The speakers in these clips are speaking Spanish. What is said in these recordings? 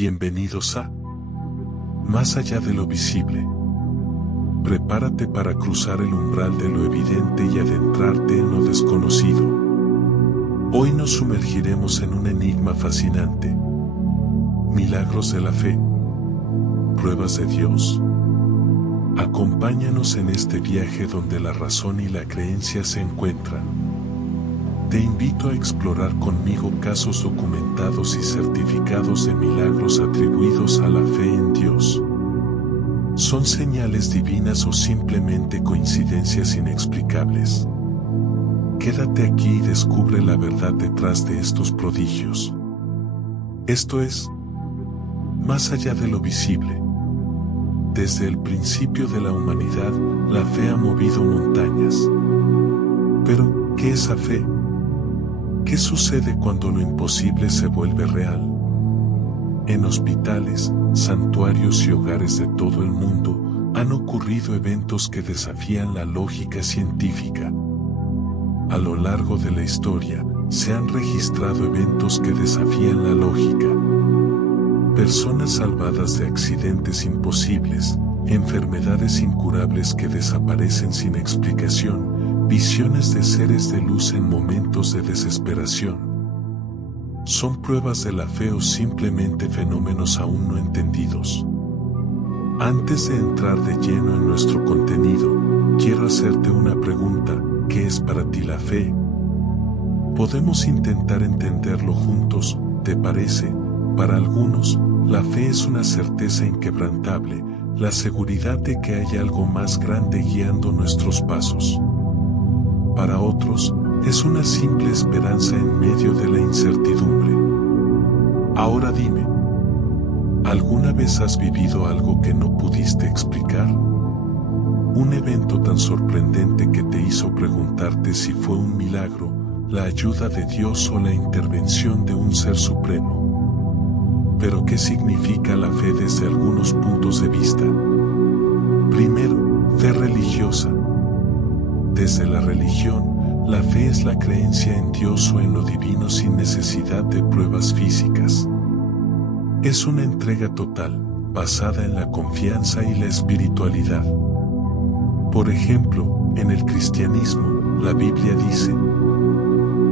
Bienvenidos a Más allá de lo visible. Prepárate para cruzar el umbral de lo evidente y adentrarte en lo desconocido. Hoy nos sumergiremos en un enigma fascinante. Milagros de la fe. Pruebas de Dios. Acompáñanos en este viaje donde la razón y la creencia se encuentran. Te invito a explorar conmigo casos documentados y certificados de milagros atribuidos a la fe en Dios. ¿Son señales divinas o simplemente coincidencias inexplicables? Quédate aquí y descubre la verdad detrás de estos prodigios. Esto es Más allá de lo visible. Desde el principio de la humanidad, la fe ha movido montañas. Pero, ¿qué es la fe? ¿Qué sucede cuando lo imposible se vuelve real? En hospitales, santuarios y hogares de todo el mundo han ocurrido eventos que desafían la lógica científica. A lo largo de la historia, se han registrado eventos que desafían la lógica. Personas salvadas de accidentes imposibles, enfermedades incurables que desaparecen sin explicación, visiones de seres de luz en momentos de desesperación. ¿Son pruebas de la fe o simplemente fenómenos aún no entendidos? Antes de entrar de lleno en nuestro contenido, quiero hacerte una pregunta: ¿qué es para ti la fe? Podemos intentar entenderlo juntos, ¿te parece? Para algunos, la fe es una certeza inquebrantable, la seguridad de que hay algo más grande guiando nuestros pasos. Para otros, es una simple esperanza en medio de la incertidumbre. Ahora dime, ¿alguna vez has vivido algo que no pudiste explicar? Un evento tan sorprendente que te hizo preguntarte si fue un milagro, la ayuda de Dios o la intervención de un ser supremo. Pero ¿qué significa la fe desde algunos puntos de vista? Primero, fe religiosa. Desde la religión, la fe es la creencia en Dios o en lo divino sin necesidad de pruebas físicas. Es una entrega total, basada en la confianza y la espiritualidad. Por ejemplo, en el cristianismo, la Biblia dice: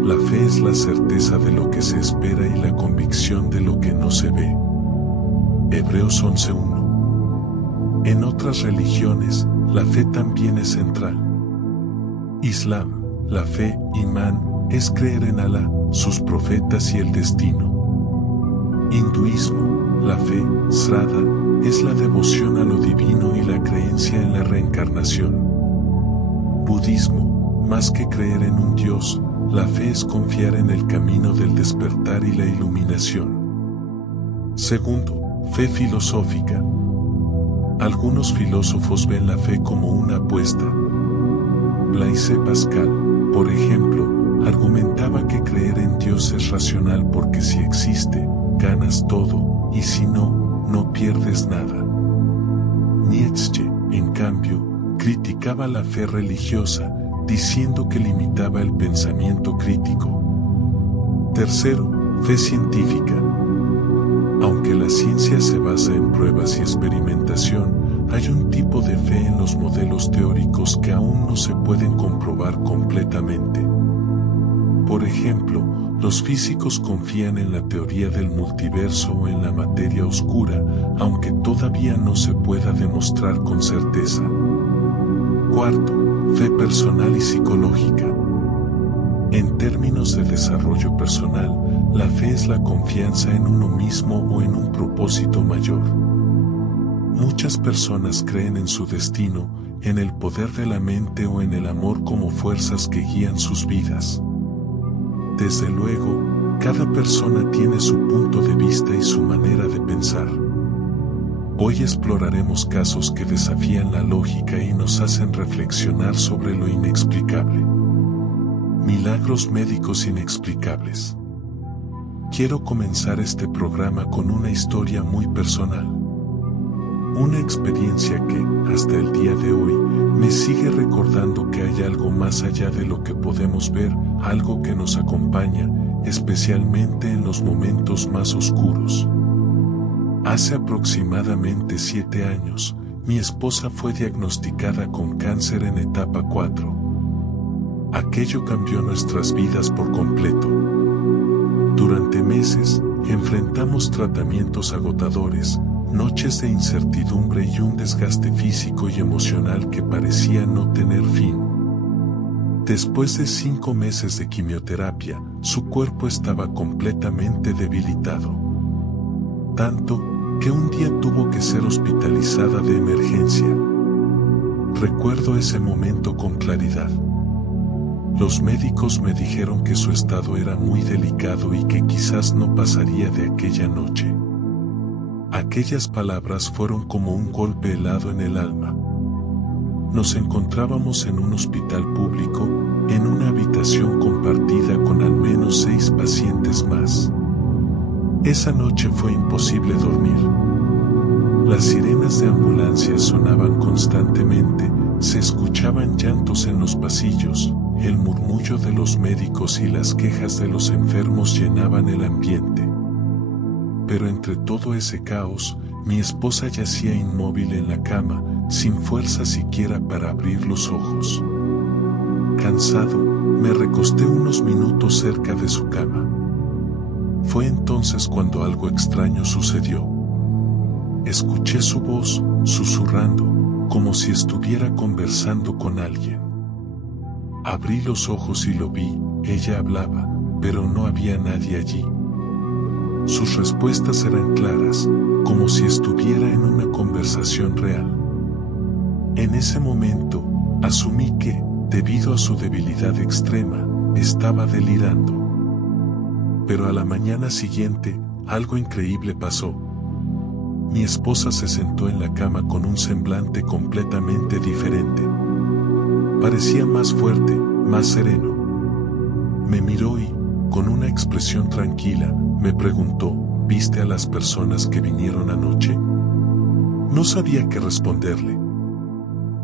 la fe es la certeza de lo que se espera y la convicción de lo que no se ve. Hebreos 11:1. En otras religiones, la fe también es central. Islam, la fe, imán, es creer en Alá, sus profetas y el destino. Hinduismo, la fe, Sraddha, es la devoción a lo divino y la creencia en la reencarnación. Budismo, más que creer en un Dios, la fe es confiar en el camino del despertar y la iluminación. Segundo, fe filosófica. Algunos filósofos ven la fe como una apuesta. Blaise Pascal, por ejemplo, argumentaba que creer en Dios es racional porque si existe, ganas todo, y si no, no pierdes nada. Nietzsche, en cambio, criticaba la fe religiosa, diciendo que limitaba el pensamiento crítico. Tercero, fe científica. Aunque la ciencia se basa en pruebas y experimentación, hay un tipo de fe en los modelos teóricos que aún no se pueden comprobar completamente. Por ejemplo, los físicos confían en la teoría del multiverso o en la materia oscura, aunque todavía no se pueda demostrar con certeza. Cuarto, fe personal y psicológica. En términos de desarrollo personal, la fe es la confianza en uno mismo o en un propósito mayor. Muchas personas creen en su destino, en el poder de la mente o en el amor como fuerzas que guían sus vidas. Desde luego, cada persona tiene su punto de vista y su manera de pensar. Hoy exploraremos casos que desafían la lógica y nos hacen reflexionar sobre lo inexplicable. Milagros médicos inexplicables. Quiero comenzar este programa con una historia muy personal. Una experiencia que, hasta el día de hoy, me sigue recordando que hay algo más allá de lo que podemos ver, algo que nos acompaña, especialmente en los momentos más oscuros. Hace aproximadamente 7 años, mi esposa fue diagnosticada con cáncer en etapa 4. Aquello cambió nuestras vidas por completo. Durante meses, enfrentamos tratamientos agotadores, noches de incertidumbre y un desgaste físico y emocional que parecía no tener fin. Después de 5 meses de quimioterapia, su cuerpo estaba completamente debilitado. Tanto que un día tuvo que ser hospitalizada de emergencia. Recuerdo ese momento con claridad. Los médicos me dijeron que su estado era muy delicado y que quizás no pasaría de aquella noche. Aquellas palabras fueron como un golpe helado en el alma. Nos encontrábamos en un hospital público, en una habitación compartida con al menos 6 pacientes más. Esa noche fue imposible dormir. Las sirenas de ambulancia sonaban constantemente, se escuchaban llantos en los pasillos, el murmullo de los médicos y las quejas de los enfermos llenaban el ambiente. Pero entre todo ese caos, mi esposa yacía inmóvil en la cama, sin fuerza siquiera para abrir los ojos. Cansado, me recosté unos minutos cerca de su cama. Fue entonces cuando algo extraño sucedió. Escuché su voz, susurrando, como si estuviera conversando con alguien. Abrí los ojos y lo vi, ella hablaba, pero no había nadie allí. Sus respuestas eran claras, como si estuviera en una conversación real. En ese momento, asumí que, debido a su debilidad extrema, estaba delirando. Pero a la mañana siguiente, algo increíble pasó. Mi esposa se sentó en la cama con un semblante completamente diferente. Parecía más fuerte, más sereno. Me miró y, con una expresión tranquila, me preguntó, ¿viste a las personas que vinieron anoche? No sabía qué responderle.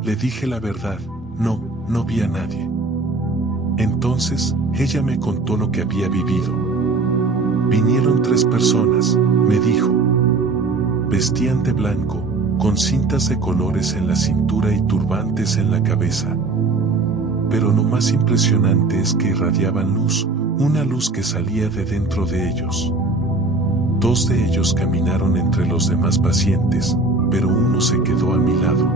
Le dije la verdad, no vi a nadie. Entonces, ella me contó lo que había vivido. Vinieron 3 personas, me dijo. Vestían de blanco, con cintas de colores en la cintura y turbantes en la cabeza. Pero lo más impresionante es que irradiaban luz, una luz que salía de dentro de ellos. 2 de ellos caminaron entre los demás pacientes, pero uno se quedó a mi lado.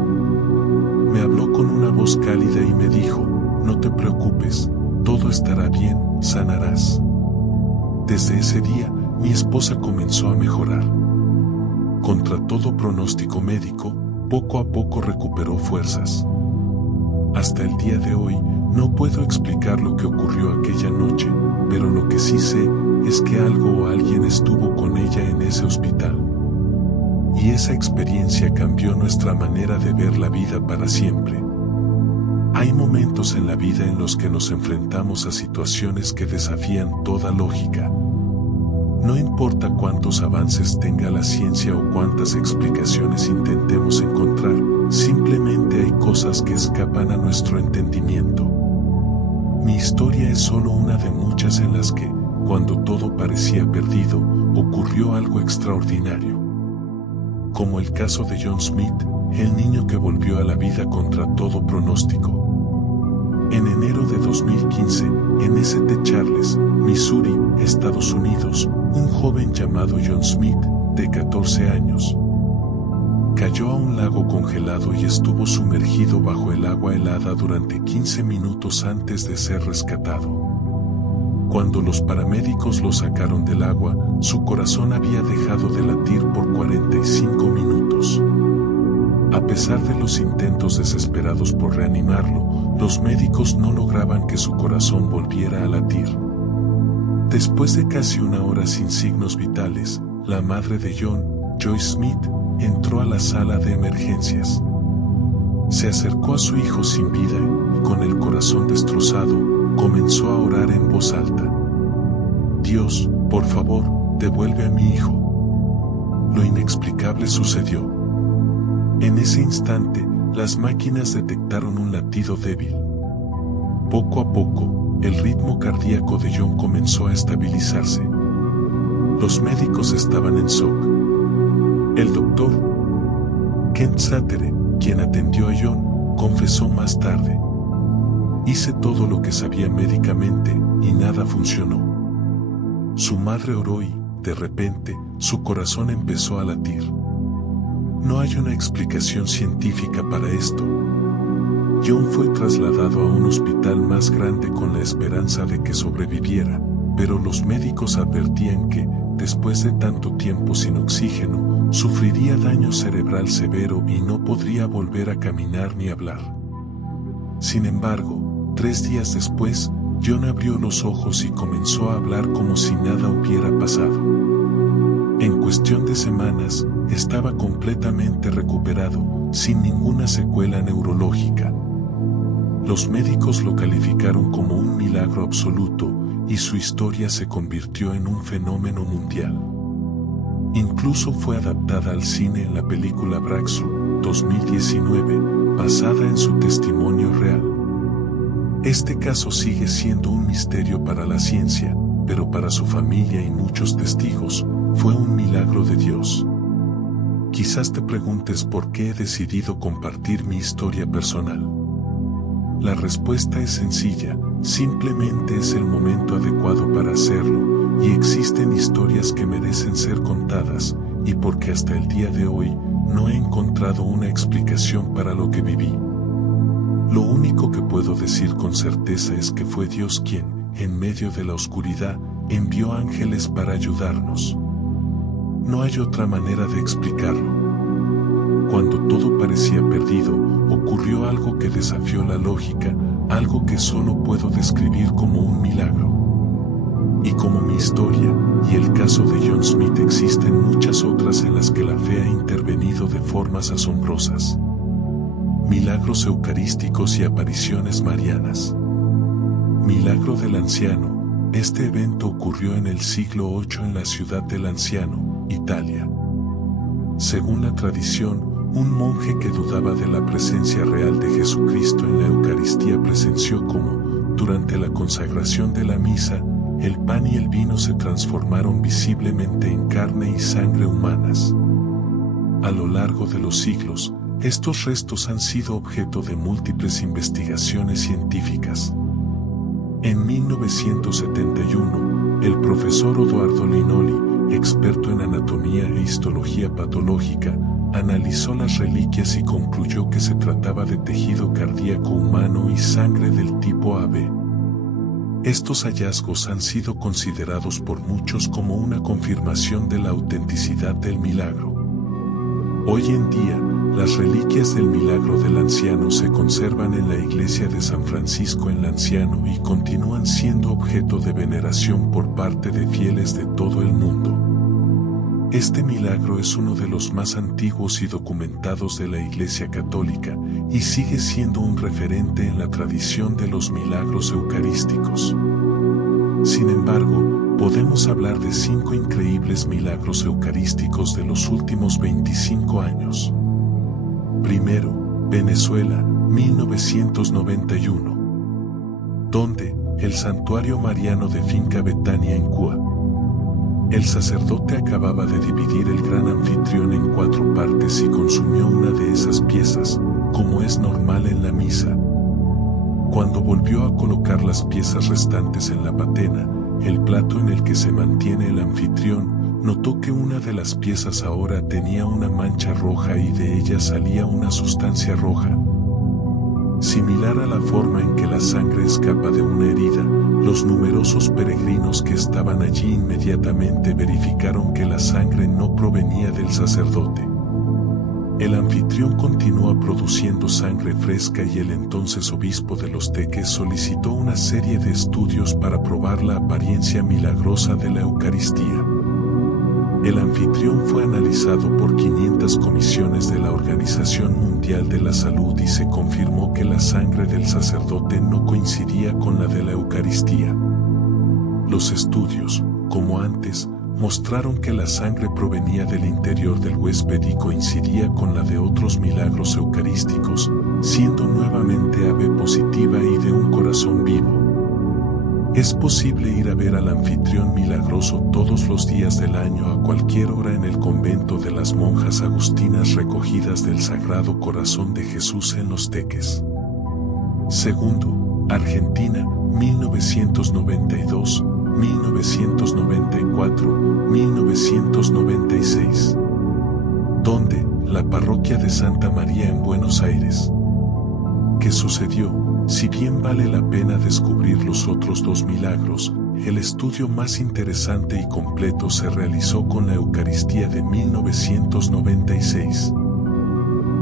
Me habló con una voz cálida y me dijo, no te preocupes, todo estará bien, sanarás. Desde ese día, mi esposa comenzó a mejorar. Contra todo pronóstico médico, poco a poco recuperó fuerzas. Hasta el día de hoy, no puedo explicar lo que ocurrió aquella noche, pero lo que sí sé es que algo o alguien estuvo con ella en ese hospital. Y esa experiencia cambió nuestra manera de ver la vida para siempre. Hay momentos en la vida en los que nos enfrentamos a situaciones que desafían toda lógica. No importa cuántos avances tenga la ciencia o cuántas explicaciones intentemos encontrar, simplemente hay cosas que escapan a nuestro entendimiento. Mi historia es solo una de muchas en las que, cuando todo parecía perdido, ocurrió algo extraordinario. Como el caso de John Smith, el niño que volvió a la vida contra todo pronóstico. En enero de 2015, en St. Charles, Missouri, Estados Unidos, un joven llamado John Smith, de 14 años, cayó a un lago congelado y estuvo sumergido bajo el agua helada durante 15 minutos antes de ser rescatado. Cuando los paramédicos lo sacaron del agua, su corazón había dejado de latir por 45 minutos. A pesar de los intentos desesperados por reanimarlo, los médicos no lograban que su corazón volviera a latir. Después de casi 1 hora sin signos vitales, la madre de John, Joyce Smith, entró a la sala de emergencias. Se acercó a su hijo sin vida y, con el corazón destrozado, comenzó a orar en voz alta. Dios, por favor, devuelve a mi hijo. Lo inexplicable sucedió. En ese instante, las máquinas detectaron un latido débil. Poco a poco, el ritmo cardíaco de John comenzó a estabilizarse. Los médicos estaban en shock. Kent Satere, quien atendió a John, confesó más tarde: hice todo lo que sabía médicamente y nada funcionó. Su madre oró y, de repente, su corazón empezó a latir. No hay una explicación científica para esto. John fue trasladado a un hospital más grande con la esperanza de que sobreviviera, pero los médicos advertían que, después de tanto tiempo sin oxígeno, sufriría daño cerebral severo y no podría volver a caminar ni hablar. Sin embargo, 3 días después, John abrió los ojos y comenzó a hablar como si nada hubiera pasado. En cuestión de semanas, estaba completamente recuperado, sin ninguna secuela neurológica. Los médicos lo calificaron como un milagro absoluto, y su historia se convirtió en un fenómeno mundial. Incluso fue adaptada al cine en la película Breakthrough, 2019, basada en su testimonio real. Este caso sigue siendo un misterio para la ciencia, pero para su familia y muchos testigos, fue un milagro de Dios. Quizás te preguntes por qué he decidido compartir mi historia personal. La respuesta es sencilla: simplemente es el momento adecuado para hacerlo, y existen historias que merecen ser contadas, y porque hasta el día de hoy, no he encontrado una explicación para lo que viví. Lo único que puedo decir con certeza es que fue Dios quien, en medio de la oscuridad, envió ángeles para ayudarnos. No hay otra manera de explicarlo. Cuando todo parecía perdido, ocurrió algo que desafió la lógica, algo que solo puedo describir como un milagro. Y como mi historia, y el caso de John Smith, existen muchas otras en las que la fe ha intervenido de formas asombrosas. Milagros eucarísticos y apariciones marianas. Milagro del Anciano. Este evento ocurrió en el siglo VIII en la ciudad del Anciano, Italia. Según la tradición, un monje que dudaba de la presencia real de Jesucristo en la Eucaristía presenció cómo, durante la consagración de la misa, el pan y el vino se transformaron visiblemente en carne y sangre humanas. A lo largo de los siglos, estos restos han sido objeto de múltiples investigaciones científicas. En 1971, el profesor Odoardo Linoli, experto en anatomía e histología patológica, analizó las reliquias y concluyó que se trataba de tejido cardíaco humano y sangre del tipo AB. Estos hallazgos han sido considerados por muchos como una confirmación de la autenticidad del milagro. Hoy en día, las reliquias del milagro del Anciano se conservan en la iglesia de San Francisco en Lanciano y continúan siendo objeto de veneración por parte de fieles de todo el mundo. Este milagro es uno de los más antiguos y documentados de la Iglesia Católica y sigue siendo un referente en la tradición de los milagros eucarísticos. Sin embargo, podemos hablar de 5 increíbles milagros eucarísticos de los últimos 25 años. Primero, Venezuela, 1991. Donde, el santuario mariano de Finca Betania en Cuba. El sacerdote acababa de dividir el gran anfitrión en 4 partes y consumió una de esas piezas, como es normal en la misa. Cuando volvió a colocar las piezas restantes en la patena, el plato en el que se mantiene el anfitrión, notó que una de las piezas ahora tenía una mancha roja y de ella salía una sustancia roja. Similar a la forma en que la sangre escapa de una herida, los numerosos peregrinos que estaban allí inmediatamente verificaron que la sangre no provenía del sacerdote. El anfitrión continuó produciendo sangre fresca y el entonces obispo de Los Teques solicitó una serie de estudios para probar la apariencia milagrosa de la Eucaristía. El anfitrión fue analizado por 500 comisiones de la Organización Mundial de la Salud y se confirmó que la sangre del sacerdote no coincidía con la de la Eucaristía. Los estudios, como antes, mostraron que la sangre provenía del interior del huésped y coincidía con la de otros milagros eucarísticos, siendo nuevamente AB positiva y de un corazón vivo. Es posible ir a ver al anfitrión milagroso todos los días del año a cualquier hora en el convento de las monjas agustinas recogidas del Sagrado Corazón de Jesús en Los Teques. Segundo, Argentina, 1992, 1994, 1996. Donde, la parroquia de Santa María en Buenos Aires. ¿Qué sucedió? Si bien vale la pena descubrir los otros dos milagros, el estudio más interesante y completo se realizó con la Eucaristía de 1996.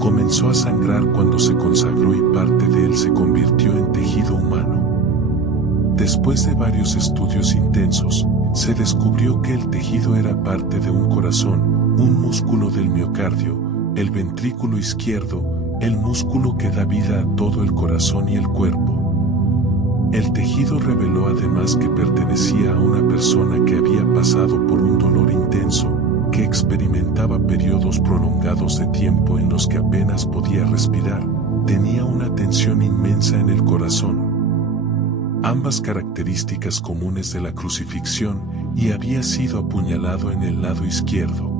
Comenzó a sangrar cuando se consagró y parte de él se convirtió en tejido humano. Después de varios estudios intensos, se descubrió que el tejido era parte de un corazón, un músculo del miocardio, el ventrículo izquierdo, el músculo que da vida a todo el corazón y el cuerpo. El tejido reveló además que pertenecía a una persona que había pasado por un dolor intenso, que experimentaba periodos prolongados de tiempo en los que apenas podía respirar, tenía una tensión inmensa en el corazón. Ambas características comunes de la crucifixión, y había sido apuñalado en el lado izquierdo.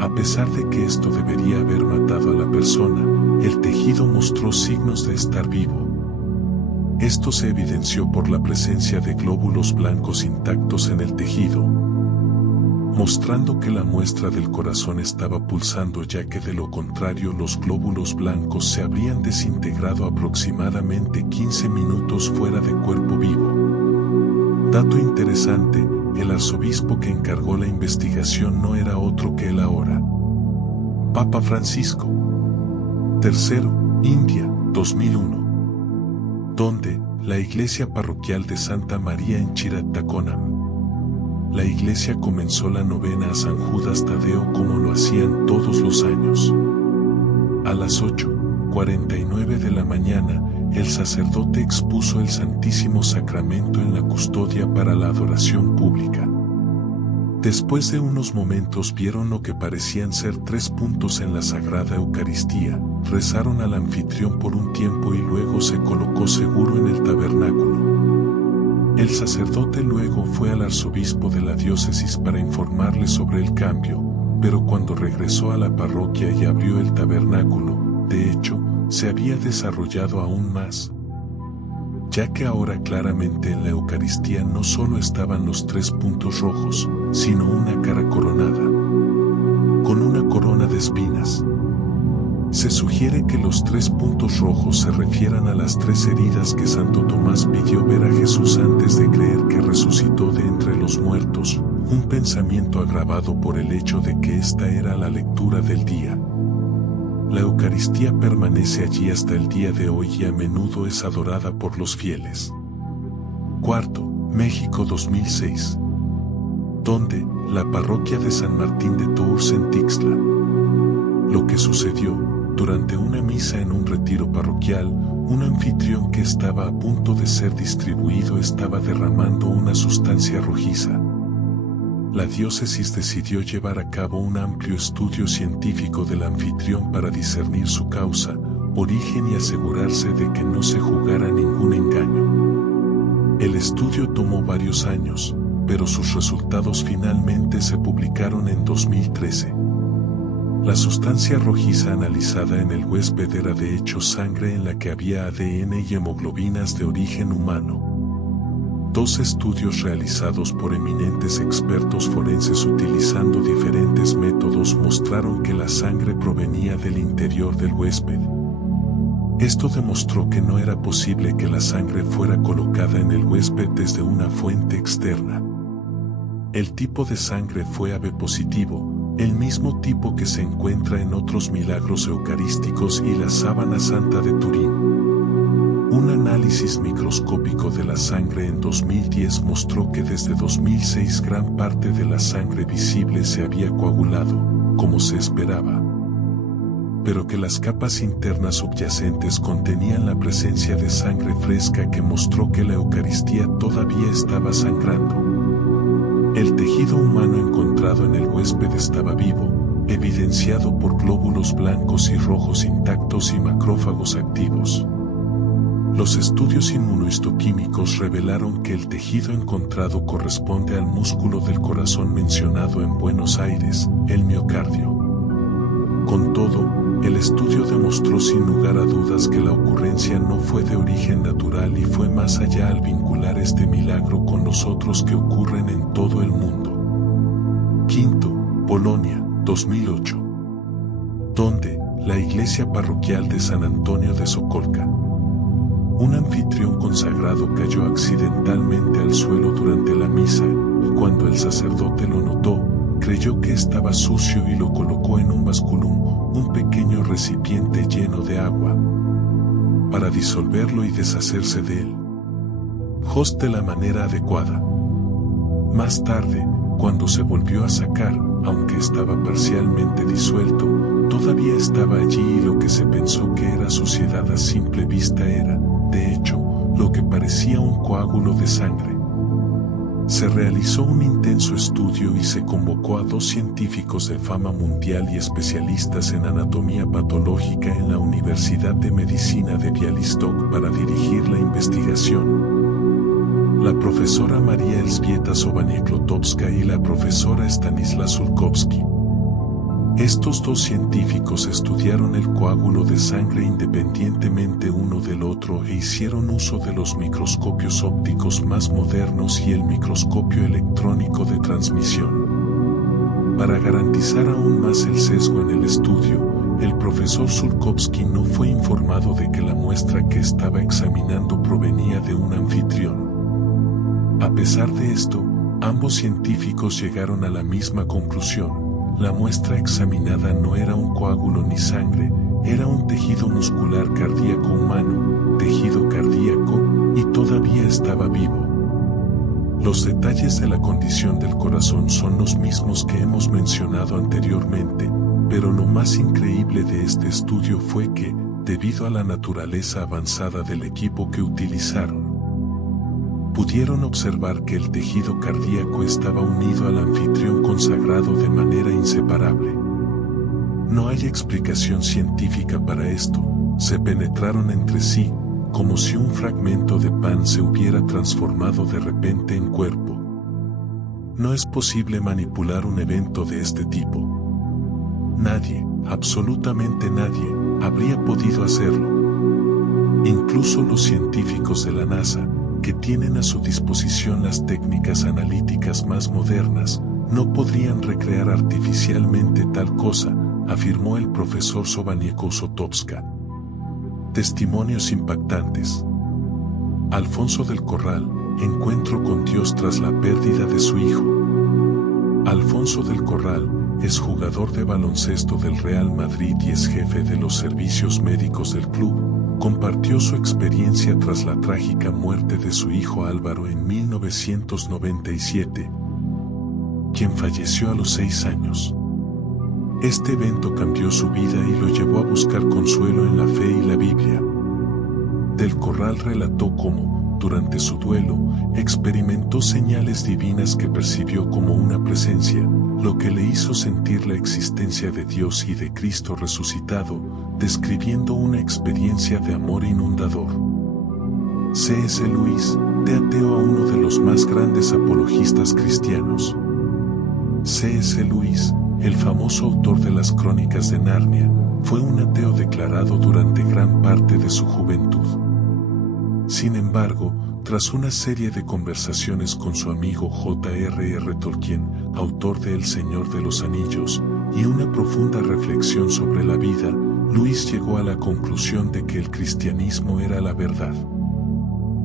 A pesar de que esto debería haber matado a la persona, el tejido mostró signos de estar vivo. Esto se evidenció por la presencia de glóbulos blancos intactos en el tejido, mostrando que la muestra del corazón estaba pulsando, ya que de lo contrario los glóbulos blancos se habrían desintegrado aproximadamente 15 minutos fuera de cuerpo vivo. Dato interesante, el arzobispo que encargó la investigación no era otro que el ahora Papa Francisco. Tercero, India, 2001. Donde, la iglesia parroquial de Santa María en Chirattaconam. La iglesia comenzó la novena a San Judas Tadeo como lo hacían todos los años. A las 8:49 de la mañana, el sacerdote expuso el Santísimo Sacramento en la custodia para la adoración pública. Después de unos momentos vieron lo que parecían ser 3 puntos en la Sagrada Eucaristía, rezaron al anfitrión por un tiempo y luego se colocó seguro en el tabernáculo. El sacerdote luego fue al arzobispo de la diócesis para informarle sobre el cambio, pero cuando regresó a la parroquia y abrió el tabernáculo, de hecho, se había desarrollado aún más, ya que ahora claramente en la Eucaristía no solo estaban los 3 puntos rojos, sino una cara coronada, con una corona de espinas. Se sugiere que los 3 puntos rojos se refieran a las 3 heridas que Santo Tomás pidió ver a Jesús antes de creer que resucitó de entre los muertos, un pensamiento agravado por el hecho de que esta era la lectura del día. La Eucaristía permanece allí hasta el día de hoy y a menudo es adorada por los fieles. Cuarto, México 2006. Donde, la parroquia de San Martín de Tours en Tixla. Lo que sucedió, durante una misa en un retiro parroquial, un anfitrión que estaba a punto de ser distribuido estaba derramando una sustancia rojiza. La diócesis decidió llevar a cabo un amplio estudio científico del anfitrión para discernir su causa, origen y asegurarse de que no se jugara ningún engaño. El estudio tomó varios años, pero sus resultados finalmente se publicaron en 2013. La sustancia rojiza analizada en el huésped era de hecho sangre en la que había ADN y hemoglobinas de origen humano. 2 estudios realizados por eminentes expertos forenses utilizando diferentes métodos mostraron que la sangre provenía del interior del huésped. Esto demostró que no era posible que la sangre fuera colocada en el huésped desde una fuente externa. El tipo de sangre fue AB positivo, el mismo tipo que se encuentra en otros milagros eucarísticos y la sábana santa de Turín. Un análisis microscópico de la sangre en 2010 mostró que desde 2006 gran parte de la sangre visible se había coagulado, como se esperaba, pero que las capas internas subyacentes contenían la presencia de sangre fresca que mostró que la Eucaristía todavía estaba sangrando. El tejido humano encontrado en el huésped estaba vivo, evidenciado por glóbulos blancos y rojos intactos y macrófagos activos. Los estudios inmunohistoquímicos revelaron que el tejido encontrado corresponde al músculo del corazón mencionado en Buenos Aires, el miocardio. Con todo, el estudio demostró sin lugar a dudas que la ocurrencia no fue de origen natural y fue más allá al vincular este milagro con los otros que ocurren en todo el mundo. Quinto, Polonia, 2008. Donde, la iglesia parroquial de San Antonio de Sokolka. Un anfitrión consagrado cayó accidentalmente al suelo durante la misa, y cuando el sacerdote lo notó, creyó que estaba sucio y lo colocó en un basculum, un pequeño recipiente lleno de agua, para disolverlo y deshacerse de él. Host de la manera adecuada. Más tarde, cuando se volvió a sacar, aunque estaba parcialmente disuelto, todavía estaba allí y lo que se pensó que era suciedad a simple vista era, de hecho, lo que parecía un coágulo de sangre. Se realizó un intenso estudio y se convocó a 2 científicos de fama mundial y especialistas en anatomía patológica en la Universidad de Medicina de Białystok para dirigir la investigación. La profesora María Elżbieta Sobaniak-Lotowska y la profesora Stanisław Sulkowski. Estos 2 científicos estudiaron el coágulo de sangre independientemente uno del otro e hicieron uso de los microscopios ópticos más modernos y el microscopio electrónico de transmisión. Para garantizar aún más el sesgo en el estudio, el profesor Sulkowski no fue informado de que la muestra que estaba examinando provenía de un anfitrión. A pesar de esto, ambos científicos llegaron a la misma conclusión. La muestra examinada no era un coágulo ni sangre, era un tejido muscular cardíaco humano, tejido cardíaco, y todavía estaba vivo. Los detalles de la condición del corazón son los mismos que hemos mencionado anteriormente, pero lo más increíble de este estudio fue que, debido a la naturaleza avanzada del equipo que utilizaron, pudieron observar que el tejido cardíaco estaba unido al anfitrión consagrado de manera inseparable. No hay explicación científica para esto, se penetraron entre sí, como si un fragmento de pan se hubiera transformado de repente en cuerpo. No es posible manipular un evento de este tipo. Nadie, absolutamente nadie, habría podido hacerlo. Incluso los científicos de la NASA, que tienen a su disposición las técnicas analíticas más modernas, no podrían recrear artificialmente tal cosa, afirmó el profesor Sobaniak-Lotowska. Testimonios impactantes. Alfonso del Corral, encuentro con Dios tras la pérdida de su hijo. Alfonso del Corral es jugador de baloncesto del Real Madrid y es jefe de los servicios médicos del club. Compartió su experiencia tras la trágica muerte de su hijo Álvaro en 1997, quien falleció a los 6 años. Este evento cambió su vida y lo llevó a buscar consuelo en la fe y la Biblia. Del Corral relató cómo, durante su duelo, experimentó señales divinas que percibió como una presencia, lo que le hizo sentir la existencia de Dios y de Cristo resucitado, describiendo una experiencia de amor inundador. C.S. Lewis, de ateo a uno de los más grandes apologistas cristianos. C.S. Lewis, el famoso autor de las Crónicas de Narnia, fue un ateo declarado durante gran parte de su juventud. Sin embargo, tras una serie de conversaciones con su amigo J.R.R. Tolkien, autor de El Señor de los Anillos, y una profunda reflexión sobre la vida, Lewis llegó a la conclusión de que el cristianismo era la verdad.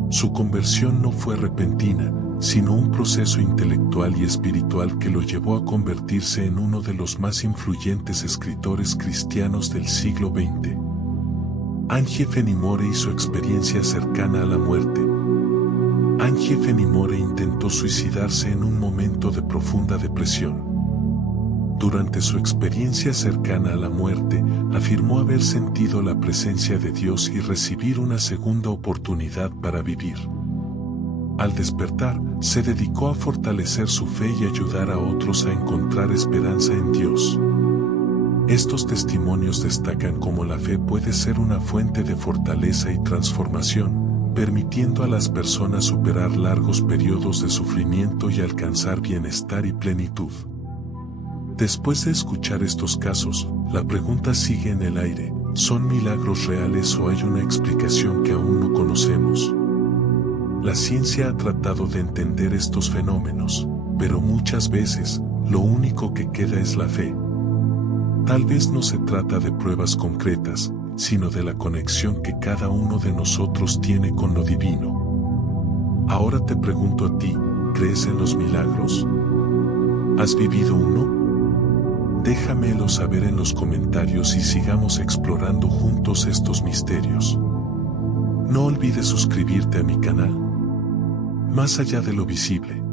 Su conversión no fue repentina, sino un proceso intelectual y espiritual que lo llevó a convertirse en uno de los más influyentes escritores cristianos del siglo XX. Angie Fenimore y su experiencia cercana a la muerte. Angie Fenimore intentó suicidarse en un momento de profunda depresión. Durante su experiencia cercana a la muerte, afirmó haber sentido la presencia de Dios y recibir una segunda oportunidad para vivir. Al despertar, se dedicó a fortalecer su fe y ayudar a otros a encontrar esperanza en Dios. Estos testimonios destacan cómo la fe puede ser una fuente de fortaleza y transformación, permitiendo a las personas superar largos periodos de sufrimiento y alcanzar bienestar y plenitud. Después de escuchar estos casos, la pregunta sigue en el aire: ¿son milagros reales o hay una explicación que aún no conocemos? La ciencia ha tratado de entender estos fenómenos, pero muchas veces, lo único que queda es la fe. Tal vez no se trata de pruebas concretas, sino de la conexión que cada uno de nosotros tiene con lo divino. Ahora te pregunto a ti, ¿crees en los milagros? ¿Has vivido uno? Déjamelo saber en los comentarios y sigamos explorando juntos estos misterios. No olvides suscribirte a mi canal. Más allá de lo visible.